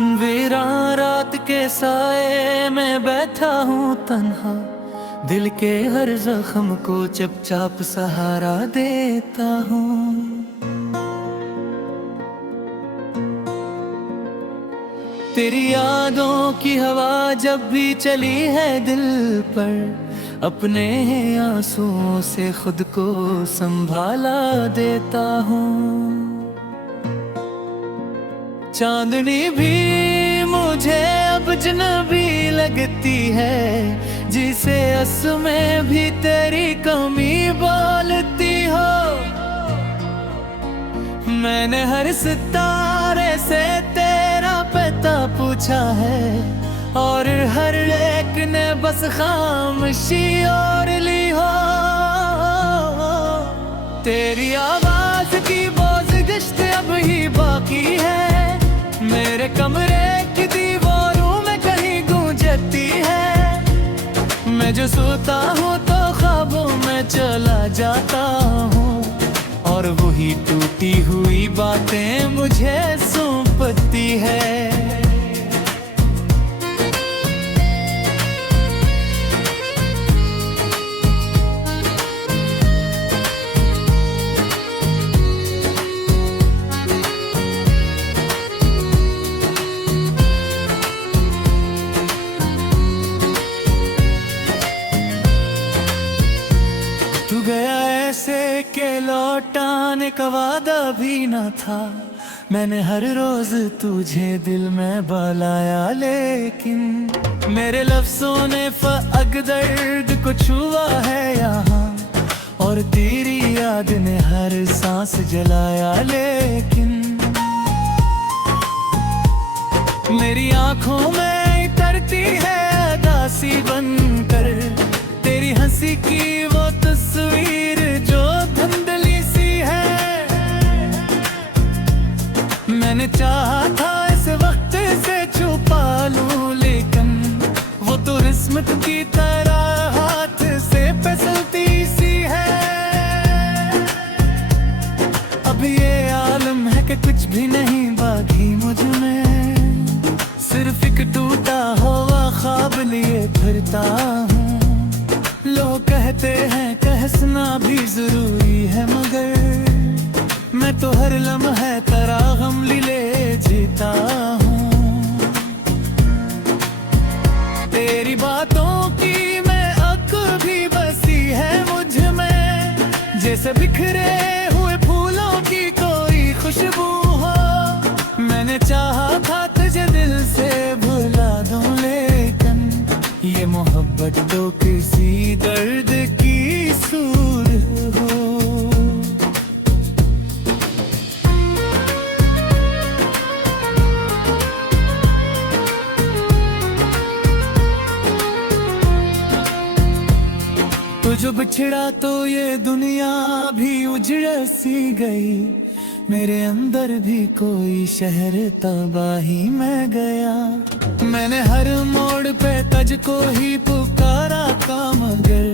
वीरान रात के साए में बैठा हूँ तन्हा, दिल के हर जख्म को चुपचाप सहारा देता हूँ। तेरी यादों की हवा जब भी चली है दिल पर, अपने आंसुओं से खुद को संभाला देता हूँ। चांदनी भी मुझे अब अजनबी लगती है, जिसे में भी तेरी कमी बोलती हो। मैंने हर सितारे से तेरा पता पूछा है, और हर एक ने बस खामोशी ओढ़ ली हो। तेरी आवाज की बोझ अब ही बाकी है, मेरे कमरे की दीवारों में कहीं गूंजती है। मैं जो सोता हूँ तो ख्वाबों में चला जाता हूँ, और वही टूटी हुई बातें मुझे सौंपती है। तू गया ऐसे के लौटाने का वादा भी न था। मैंने हर रोज तुझे दिल में बुलाया, लेकिन मेरे लफ्जों ने फक़त दर्द को छुआ है यहाँ, और तेरी याद ने हर सांस जलाया। लेकिन मेरी आंखों में तरती है उदासी बनकर, तेरी हंसी की वो तस्वीर जो धुंधली सी है। मैंने चाहा था इस वक्त से छुपा लूं, लेकिन वो तो किस्मत की तरह हाथ से फिसलती सी है। अब ये आलम है कि कुछ भी नहीं बाकी मुझ में, सिर्फ एक टूटा हुआ ख्वाब लिए फिरता हूँ। लोग कहते हैं कि हंसना भी जरूरी है, मगर मैं तो हर लम्हे तरह गम ले जीता हूँ। तेरी बातों की मैं अक भी बसी है मुझ में, जैसे बिखरे हुए फूलों की कोई खुशबू हो। मैंने चाहा था तुझे दिल से भुला दूं, लेकिन ये मोहब्बत तो किसी दर्द की सूर हो। तो जो बिछड़ा तो ये दुनिया भी उजड़ सी गई, मेरे अंदर भी कोई शहर तबाही में गया। मैंने हर मोड़ पे तुझको ही पुकारा का, मगर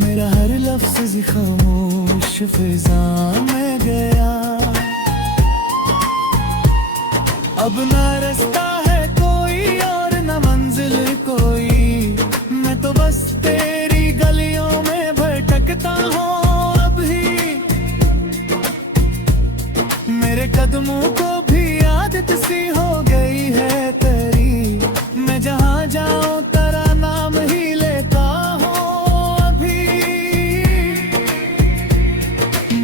मेरा हर लफ्ज़ खामोश फिज़ा में गया। अब ना रास्ता है कोई और ना मंजिल कोई, मैं तो बस तेरी गलियों में भटकता हूँ। मेरे कदमों को भी आदत सी हो गई है तेरी, मैं जहाँ जाऊँ तेरा नाम ही लेता हूँ अभी।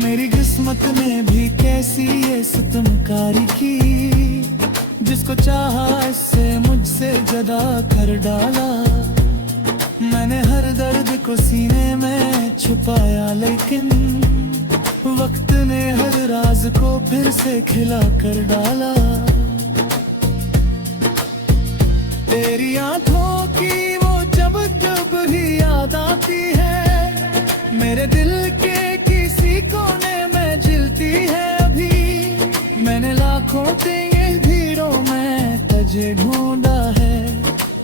मेरी किस्मत ने भी कैसी ये सितमकारी की, जिसको चाहा इससे मुझसे जुदा कर डाला। मैंने हर दर्द को सीने में छुपाया, लेकिन वक्त ने हर राज को फिर से खिला कर डाला। तेरी आंखों की वो जब जब ही याद आती है, मेरे दिल के किसी कोने में झिलती है अभी। मैंने लाखों तेज भीड़ों में तुझे ढूंढा है,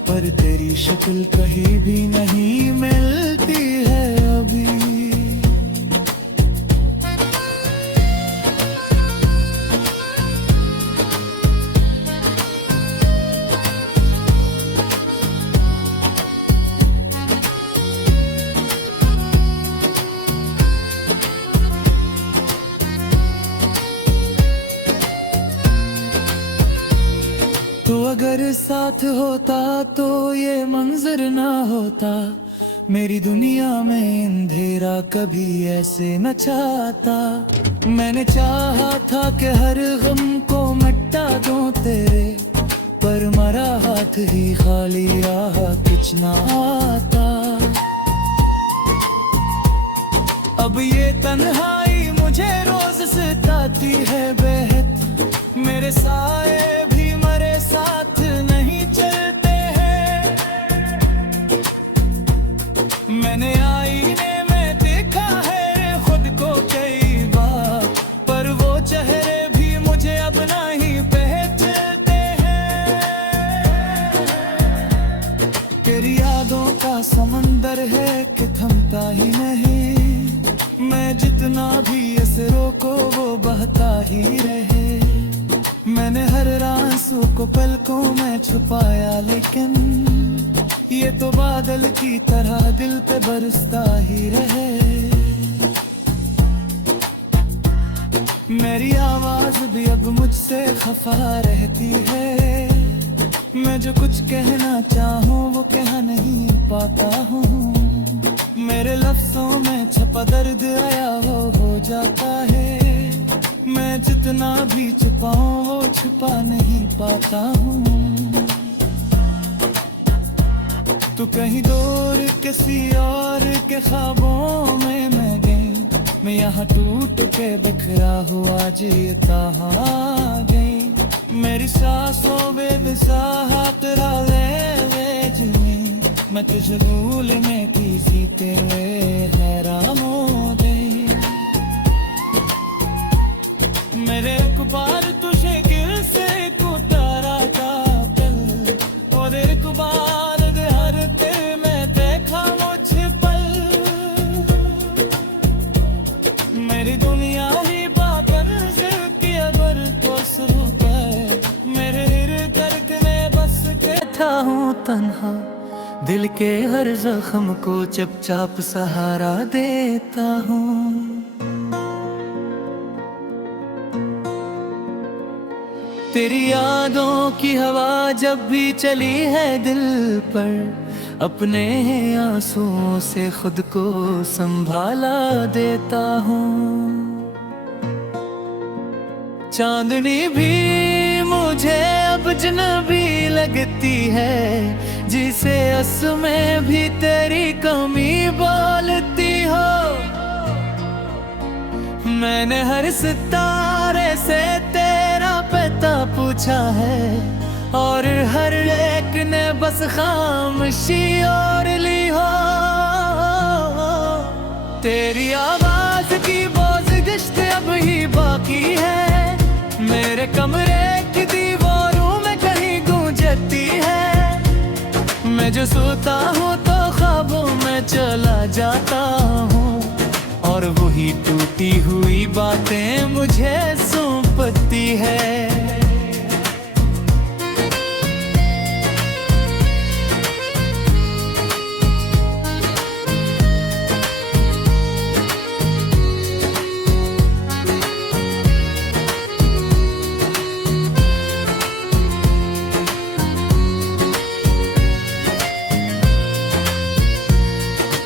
पर तेरी शक्ल कहीं भी नहीं मिलती है अभी। साथ होता तो ये मंजर ना होता, मेरी दुनिया में अंधेरा कभी ऐसे न छाता। मैंने चाहा था कि हर गम को मिटा दूं तेरे, पर मरा हाथ ही खाली रहा कुछ ना आता। अब ये तन्हाई मुझे रोज सताती है बेहद, मेरे साए भी मरे साथ नहीं चलते हैं। मैंने आईने में देखा है खुद को कई बार, पर वो चेहरे भी मुझे अब नहीं पहचानते हैं। तेरी यादों का समंदर है कि थमता ही नहीं, मैं जितना भी इसे रोको वो बहता ही रहे। मैंने हर आंसू को पलकों में छुपाया, लेकिन ये तो बादल की तरह दिल पे बरसता ही रहे। मेरी आवाज भी अब मुझसे खफा रहती है, मैं जो कुछ कहना चाहूँ वो कह नहीं पाता हूँ। मेरे लफ्जों में छपा दर्द आया हो जाता है, मैं जितना भी छुपाऊं वो छुपा नहीं पाता हूँ। तू कहीं दूर किसी और के ख्वाबों में मैं गई, मैं यहाँ टूट के बिखरा हुआ जीता गई। मेरी सांसों बेबसा तेरा ले जमी, मैं तुझे भूलने की जीते हैरान हो गई। मेरे एक बार तुझे गिल से उतारा था कल, और एक बार हर तेरे में देखा मुझे पल। मेरी दुनिया ही पाकर की अबर तो शुरू कर, मेरे हृदय में बस के था हूँ तन्हा, दिल के हर जख्म को चुपचाप सहारा देता हूँ। तेरी यादों की हवा जब भी चली है दिल पर, अपने आंसुओं से खुद को संभाला देता हूँ। चांदनी भी मुझे अब अजनबी लगती है, जिसे असमें भी तेरी कमी बोलती हो। मैंने हर सितारे से तेरा पता पूछा है, और हर एक ने बस खामोशी और ली हो। तेरी आवाज की बोझ अब ही बाकी है, मेरे कमरे की दीवारों में कहीं गूंजती है। मैं जो सोता हूँ तो ख्वाबों में चला जाता हूँ, और वही टूटी हुई बातें मुझे सौंपती है।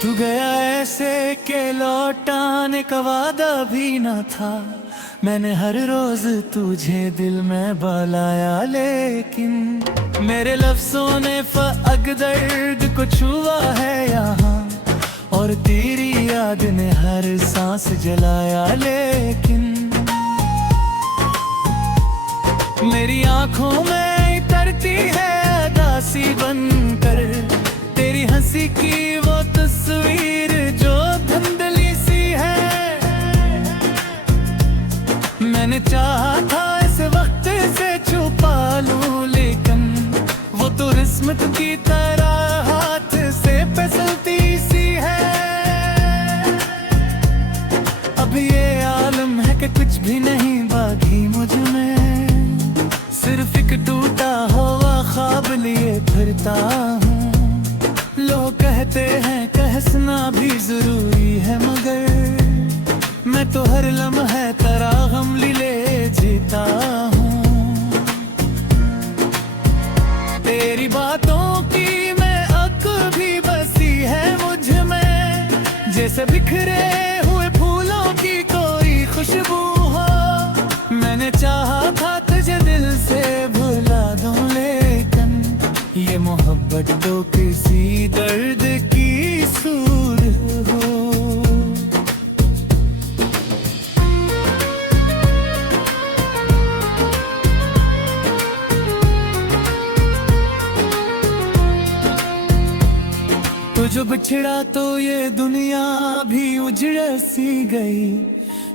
तू गया ऐसे के लौटाने का वादा भी न था, मैंने हर रोज तुझे दिल में बुलाया, लेकिन मेरे लफ्जों ने फक़त दर्द को छुआ है यहाँ, और तेरी याद ने हर सांस जलाया। लेकिन मेरी आंखों में तरती है उदासी बनकर, तेरी हंसी की वो तस्वीर जो धुंधली सी है। मैंने चाहा था इस वक्त से छुपा लूं, लेकिन वो तो किस्मत की तरह हाथ से फिसलती सी है। अब ये आलम है कि कुछ भी नहीं बाकी मुझ में, सिर्फ एक टूटा हुआ ख्वाब लिए फिरता हूँ। लोग कहते हैं कहना भी जरूरी है, मगर मैं तो हर लम्हा तरह गम ले जीता जैसे बिखरे हुए फूलों की कोई खुशबू हो। मैंने चाहा था तुझे दिल से भुला दूं, लेकिन ये मोहब्बत तो किसी दर्द की सूर हो। तो जो बिछड़ा तो ये दुनिया भी उजड़ सी गई,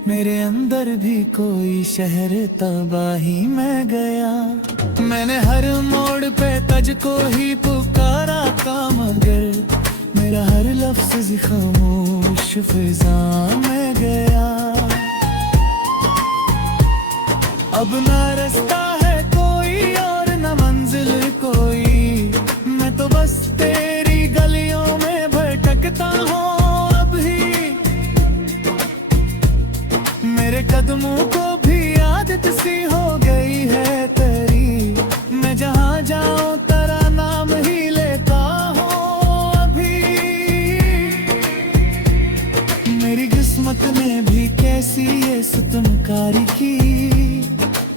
मेरे अंदर भी कोई शहर तबाही में गया। मैंने हर मोड़ पे तुझको ही पुकारा था, मगर मेरा हर लफ्ज़ खामोश फिजा में गया। अब न रास्ता है कोई और न मंजिल कोई, मैं तो बस तेरी गलियों में भटकता हूँ। अभी मेरे कदमों को भी आदत सी हो गई है तेरी, मैं जहाँ जाऊँ तेरा नाम ही लेता हूँ। अभी मेरी किस्मत ने भी कैसी ये सितमकारी की,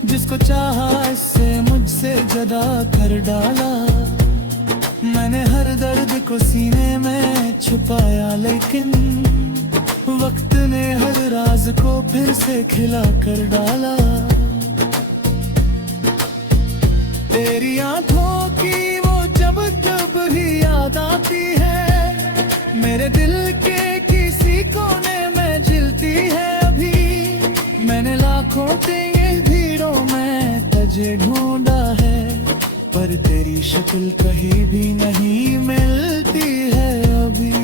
जिसको चाहा इससे मुझसे जुदा कर डाला। मैंने हर दर्द को सीने में छुपाया, लेकिन वक्त ने हर राज को फिर से खिला कर डाला। तेरी आंखों की वो जब तब ही याद आती है, मेरे दिल के किसी कोने में जिलती है। अभी मैंने लाखों तेरी भीड़ों में तुझे ढूंढा है, पर तेरी शक्ल कहीं भी नहीं मिलती है अभी।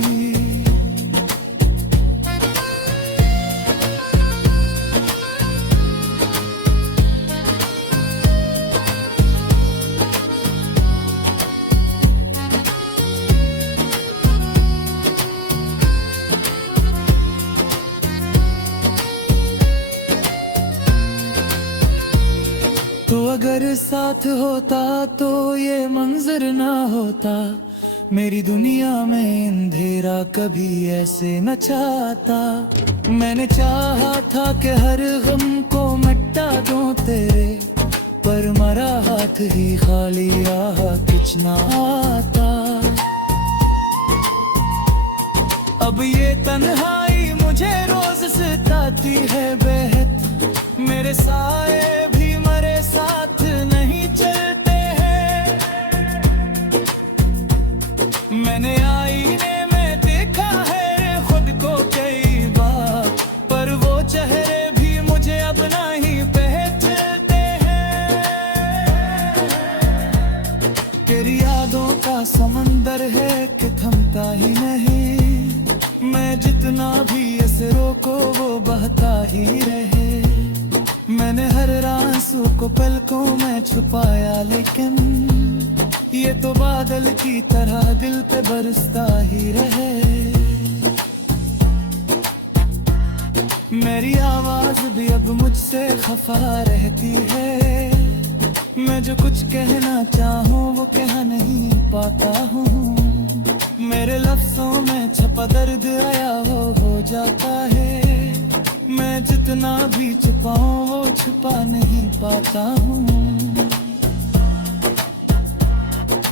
तो अगर साथ होता तो ये मंजर ना होता, मेरी दुनिया में अंधेरा कभी ऐसे न चाहता। मैंने चाहा था कि हर गम को मिटा दूं तेरे, पर मरा हाथ ही खाली आहा कुछ ना आता। अब ये तन्हाई मुझे रोज सताती है बेहद, मेरे साए भी मरे साथ नहीं चलते हैं। मैंने आईने में देखा है खुद को कई बार, पर वो चेहरे भी मुझे अब नहीं पहचानते हैं। तेरी यादों का समंदर है कि थमता ही नहीं, मैं जितना भी इसे रोको वो बहता ही रहे। मैंने हर आंसू को पलकों में छुपाया, लेकिन ये तो बादल की तरह दिल पे बरसता ही रहे। मेरी आवाज भी अब मुझसे खफा रहती है, मैं जो कुछ कहना चाहूँ वो कह नहीं पाता हूँ। मेरे लफ्जों में छपा दर्द आया हो जाता है, मैं जितना भी छुपाऊं वो छुपा नहीं पाता हूँ।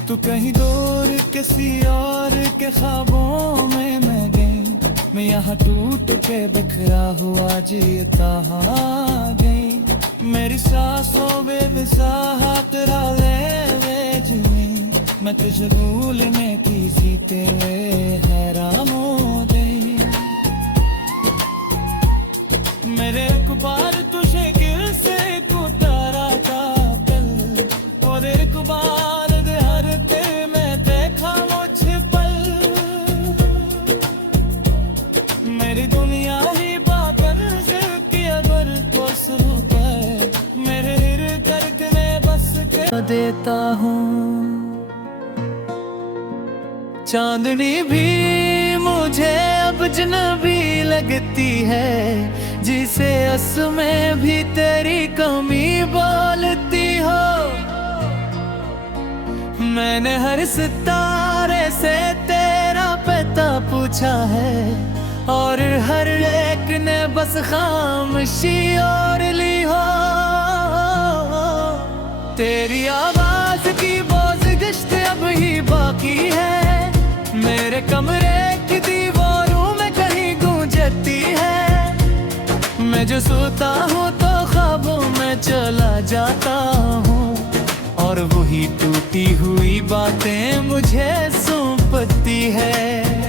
तू कहीं दूर किसी और के ख्वाबों में मैं गई, मैं यहाँ टूट के बिखरा हुआ जीता गई। मेरी सांसों बेमिसाहा तेरा ले जुई, मैं तुझे भूलने की सीते हैरान हो गई। मेरे एक बार तुझे गिर से उतारा था कल, और एक बार हर ते में देखा मुझ पल। मेरी दुनिया ही बागर्ज की अगर तो शुरू कर, मेरे हृदय में बस के देता हूँ। चांदनी भी मुझे अब अजनबी लगती है, जिसे असमें भी तेरी कमी बोलती हो। मैंने हर सितारे से तेरा पता पूछा है, और हर एक ने बस खामोशी और ली हो। तेरी आवाज की बोझ गश्त अब ही बाकी है, मेरे कमरे की दीवारों में कहीं गूंजती है। मैं जो सोता हूँ तो ख्वाबों में चला जाता हूँ, और वही टूटी हुई बातें मुझे सौंपती है।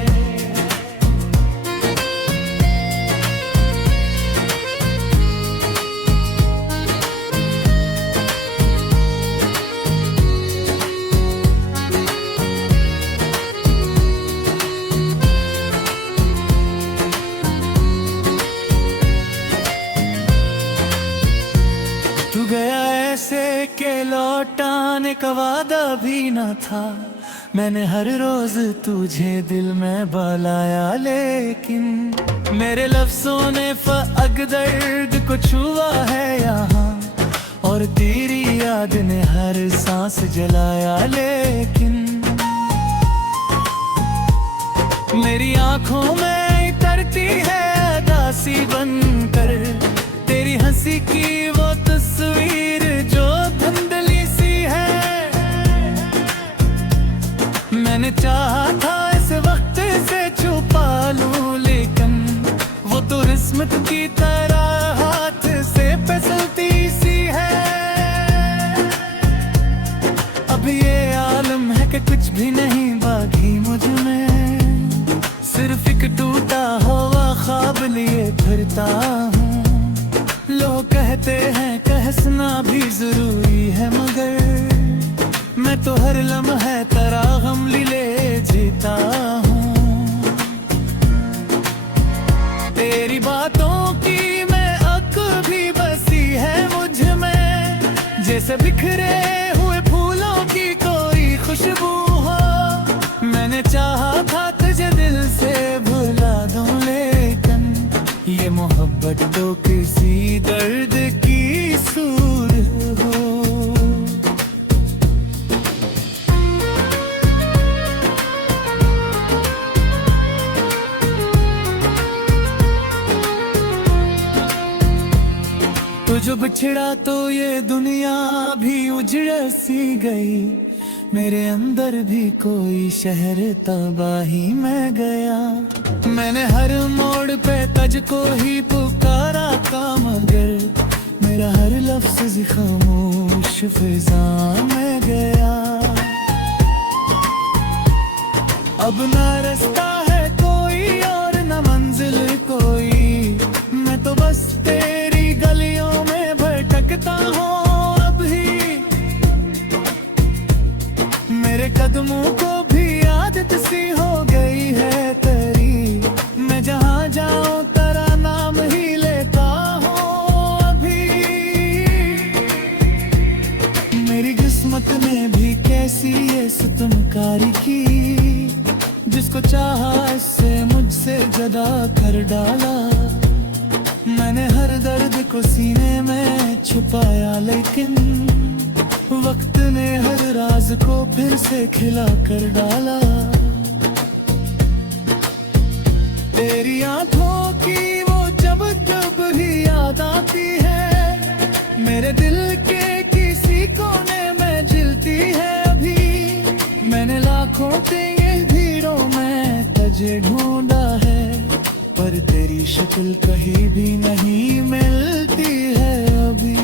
तू गया ऐसे के लौटाने का वादा भी न था, मैंने हर रोज तुझे दिल में बुलाया, लेकिन मेरे लफ्जों ने फअग दर्द को छुआ है यहाँ, और तेरी याद ने हर सांस जलाया। लेकिन मेरी आंखों में तरती है उदासी बनकर, तेरी हंसी की वो तस्वीर जो धुंधली सी है। मैंने चाहा था इस वक्त से छुपा लूं, लेकिन वो तो किस्मत की तरह हाथ से फिसलती सी है। अब ये आलम है कि कुछ भी नहीं बाकी मुझ में, सिर्फ एक टूटा हुआ ख्वाब लिए फिरता हूँ। लोग कहते हैं कि हंसना भी जरूरी है, मगर मैं तो हर लम्हा तेरा गम ले जीता हूँ। तेरी बातों की मैं अक भी बसी है मुझ में, जैसे बिखरे हुए फूलों की कोई खुशबू हो। मैंने चाहा था तुझे दिल से भुला दूं, लेकिन ये मोहब्बत तो किसी दर्द की सूर हो। तो जो बिछड़ा तो ये दुनिया भी उजड़ सी गई, मेरे अंदर भी कोई शहर तबाही में गया। मैंने हर मोड़ पे तुझको ही पुकारा था, मगर मेरा हर लफ्ज़ खामोश फिज़ा में गया। अब ना रास्ता है कोई और ना मंजिल कोई, मैं तो बस तेरी गलियों में भटकता हूँ। मेरे कदमों को भी आदत सी हो गई है तेरी, मैं जहाँ जाऊँ तेरा नाम ही लेता हूँ अभी। मेरी किस्मत ने भी कैसी ये सितमकारी की, जिसको चाहा इससे मुझसे जुदा कर डाला। मैंने हर दर्द को सीने में छुपाया, लेकिन वक्त ने हर राज को फिर से खिला कर डाला। तेरी आंखों की वो जब जब भी याद आती है, मेरे दिल के किसी कोने में जिलती है अभी। मैंने लाखों तेज भीड़ों में तुझे ढूंढा है, पर तेरी शक्ल कहीं भी नहीं मिलती है अभी।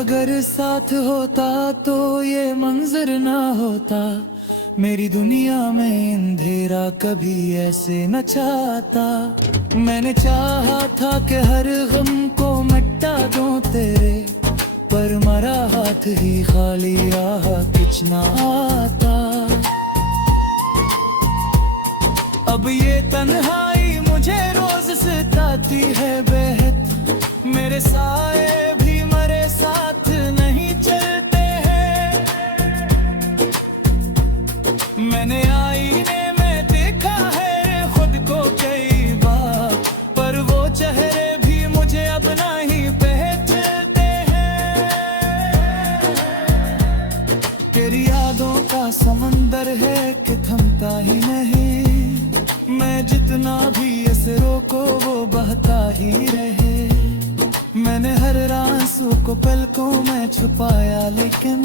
अगर साथ होता तो ये मंजर ना होता, मेरी दुनिया में अंधेरा कभी ऐसे न चाहता। मैंने चाहा था कि हर गम को मिटा दूं तेरे, पर मरा हाथ ही खाली रहा कुछ ना आता। अब ये तन्हाई मुझे रोज सताती है बेहद, मेरे साए भी मरे साथ नहीं चलते हैं। जितना भी इसे रोको वो बहता ही रहे। मैंने हर आंसू को पलकों में छुपाया, लेकिन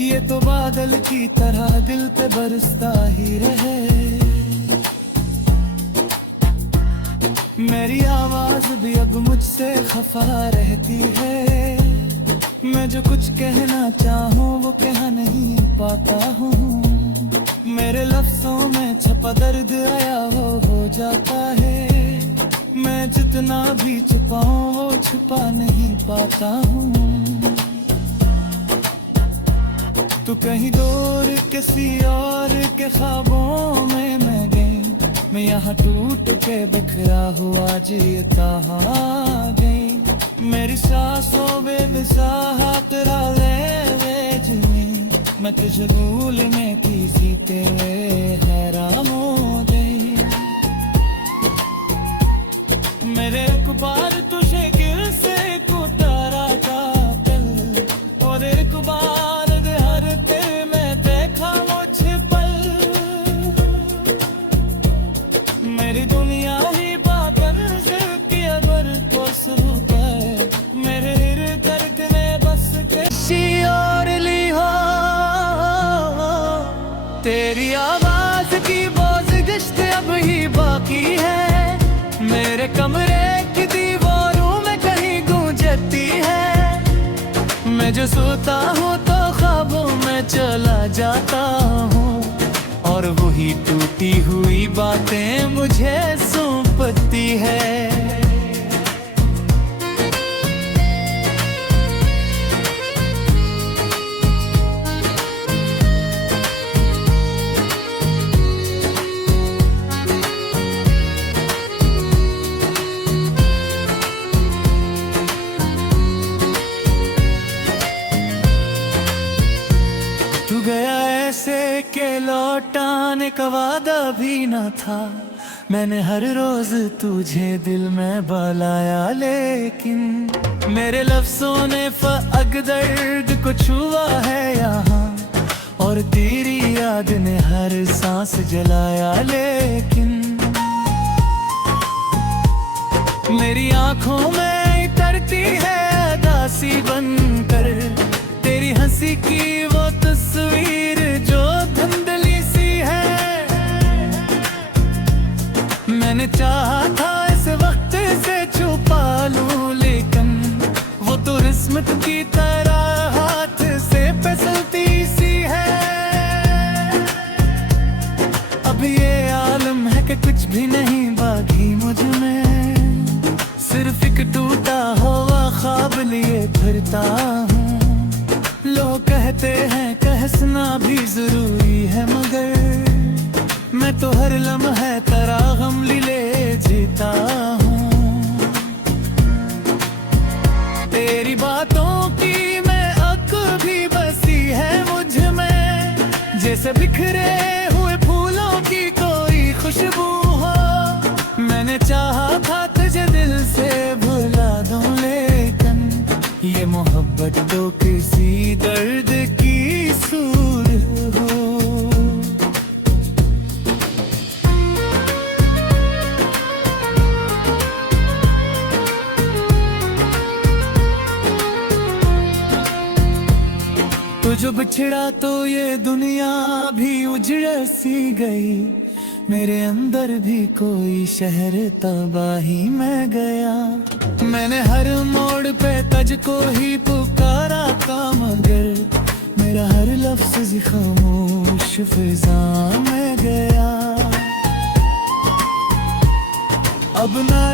ये तो बादल की तरह दिल पे बरसता ही रहे। मेरी आवाज भी अब मुझसे खफा रहती है। मैं जो कुछ कहना चाहूँ वो कह नहीं पाता हूँ। मेरे लफ्जों में छपा दर्द आया हो जाता है। मैं जितना भी छुपाऊँ वो छुपा नहीं पाता हूँ। तू कहीं दूर किसी और के ख्वाबों में मैं गई। मैं यहाँ टूट के बिखरा हुआ जीता हाँ गई। मेरी सांसों बेमिसाहा तेरा ले जमी। मैं तुझे भूल में किसी तेरे हैरान हो गई। मेरे एक बार तुझे गिर से उतारा था कल, और एक बार हर तेरे में देखा मुझे पल। मेरी दुनिया ही पागल की अगर तो शुरू कर। मेरे हृदय ने बस किसी और ली हो। तेरी आवाज की बोझ अब ही बाकी है। मेरे कमरे की दीवारों में कहीं गूंजती है। मैं जो सोता हूँ तो ख्वाबों में चला जाता हूँ, और वही टूटी हुई बातें मुझे सौंपती है। तू गया ऐसे के लौटाने का वादा भी न था। मैंने हर रोज तुझे दिल में बुलाया, लेकिन मेरे लफ्जों ने फअग दर्द को छुआ है यहाँ, और तेरी याद ने हर सांस जलाया। लेकिन मेरी आंखों में उतरती है उदासी बनकर तेरी हंसी की वो तस्वीर जो धुंधली सी है। मैंने चाहा था इस वक्त से छुपा लूं, लेकिन वो तो किस्मत की तरह हाथ से फिसलती सी है। अब ये आलम है कि कुछ भी नहीं बाकी मुझ में, सिर्फ एक टूटा हुआ ख्वाब लिए फिरता हूँ। लोग कहते हैं कि हंसना भी जरूरी है, मगर मैं तो हर लम्हे तरह गम ले जीता हूँ। तेरी बातों की मैं अक भी बसी है मुझ में, जैसे बिखरे हुए फूलों की कोई खुशबू हो। मैंने चाहा था तुझे दिल से भुला दूं, लेकिन ये मोहब्बत तो किसी दर्द की सूर हो। तो जो बिछड़ा तो ये दुनिया भी उजड़ सी गई। मेरे अंदर भी कोई शहर तबाही में गया। मैंने हर मोड़ पे तुझको ही पुकारा का, मगर मेरा हर लफ्ज़ खामोश फिजा में गया। अब ना